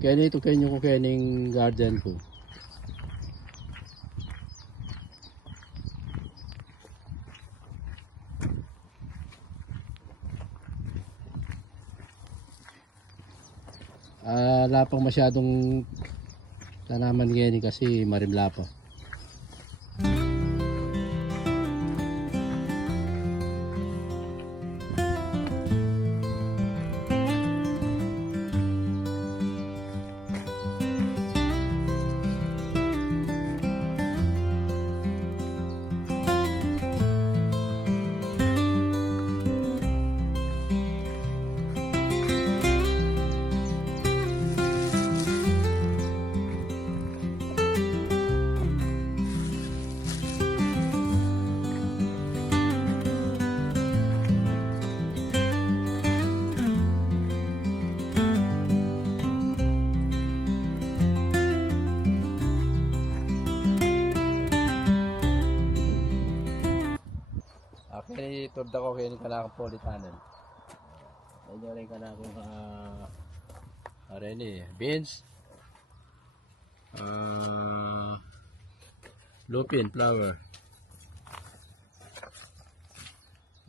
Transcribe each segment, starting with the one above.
Kaya ito kanyo ko kaning garden ko. Wala pang masyadong tanaman ngayon kasi marimla pa. Kaya itod ako kaya ka na akong politanan. Kaya rin ka na akong beans, lupin, flour.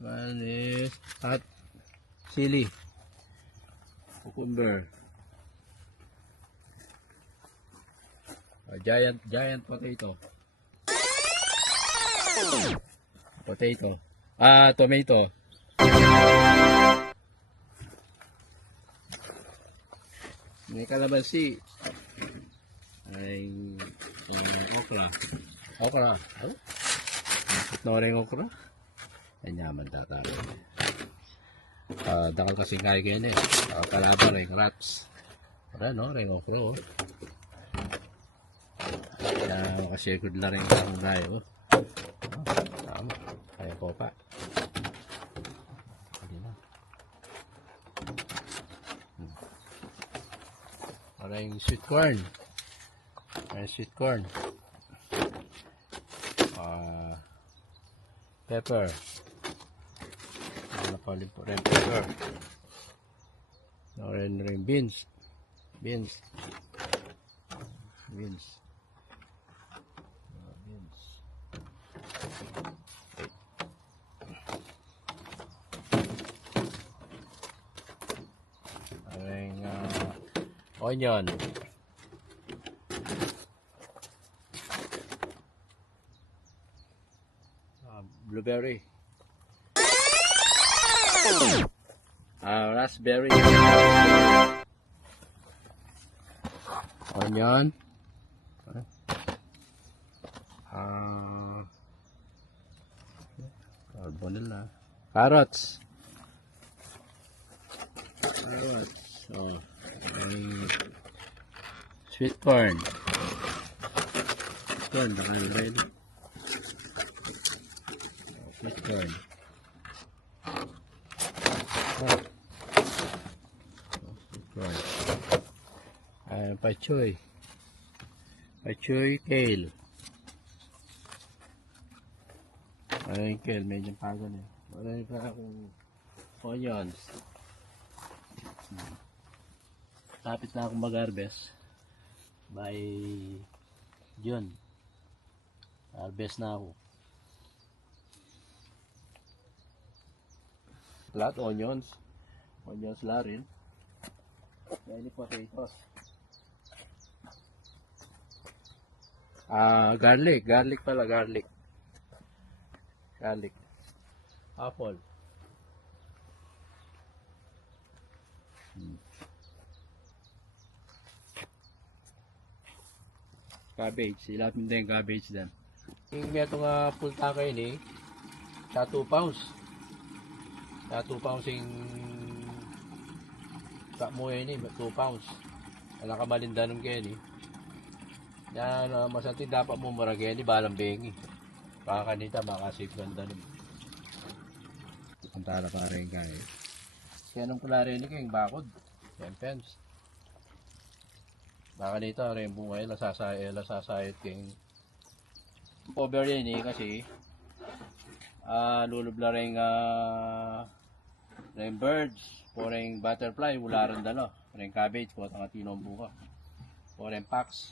One is hot chili, cucumber, giant potato, tomato. May kalamansi. Ay okra. Noreng okra. Ay nyaman talaga. Dakal kasing kaya kayo eh. Kalaba rin rats. Para no, ring okra oh. Kaya makashare ko na rin ang tayo. Tama. Kaya po pa. Maraming sweet corn. Pepper. Pepper. Rin beans. Onion. Blueberry. Raspberry. Onion. Carbonella. Carrots. Sweet corn. Sweet corn. Pachoy, kale. Kale, medyo pago na. Wala pa akong onions. Tapit na akong mag-harvest by June. Harvest na ako. Lahat onions la rin. Dahil potatoes. Garlic pala. Apple. Cabbage, ilapin din cabbage din. Yung metong pulta kayo ni sa 2 pounds. Sa 2 pounds yung sa mo ni 2 pounds. Wala ka malindanom kayo ni. Yan masanti dapat mo maragay ni balang bengi. Baka kanita makasave ganda nun. Ang tara pa rin kayo. Kaya nung pula rin kayong bakod. 10 pence. Baka dito rin bungay lasasayot kayong over yan kasi lulubla rin birds, poreng butterfly, wala rin dalo. Ring cabbage, po ang atinong buka. Foreign packs.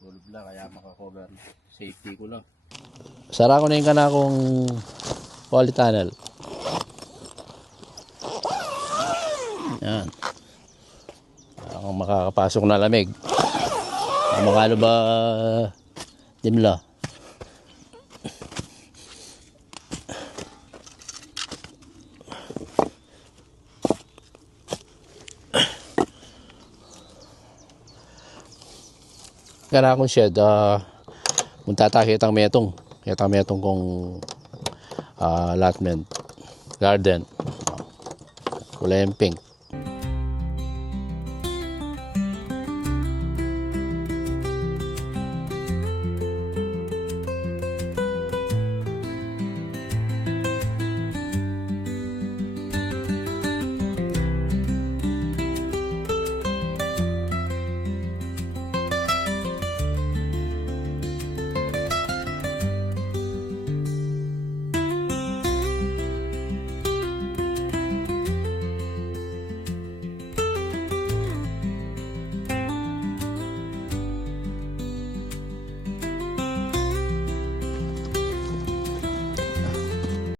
Tulog lang, kaya makakover. Safety ko lang. Sara ko na yung kanakong polytunnel. Yan. Ang makakapasok na lamig. Ang makalo ba dimla? Kana akong shed, munta tayo kitang metong kong allotment garden, kulay yung pink.